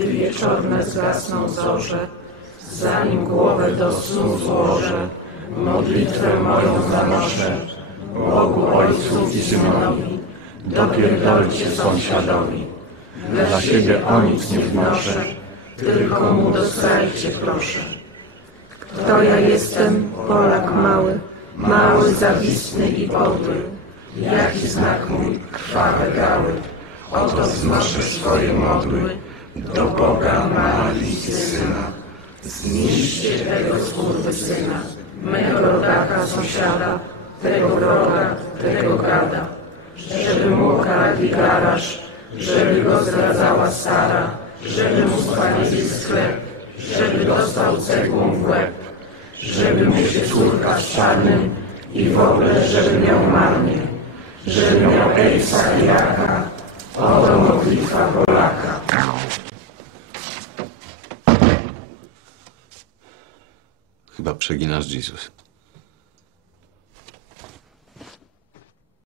gdy wieczorne zgasną zorze, zanim głowę do snu złożę, modlitwę moją zanoszę, Bogu Ojcu i Synowi, dopierdolcie sąsiadowi. Dla siebie o nic nie wnoszę, tylko mu dostajcie proszę. Kto ja jestem, Polak mały, mały, zawistny i podły. Jaki znak mój, krwawe gały. Oto wznoszę swoje modły do Boga Marii Syna. Zniszcie tego skurwysyna, mego rodaka sąsiada, tego wroga, tego gada. Żeby mu okradli garaż, żeby go zdradzała stara, żeby mu spalili sklep, żeby dostał cegłą w łeb, żeby mu się córka z czarnym i w ogóle, żeby miał marnie, żeby miał Ejsa i Jaka, oto modlitwa Polaka. Chyba przeginasz, Jesus.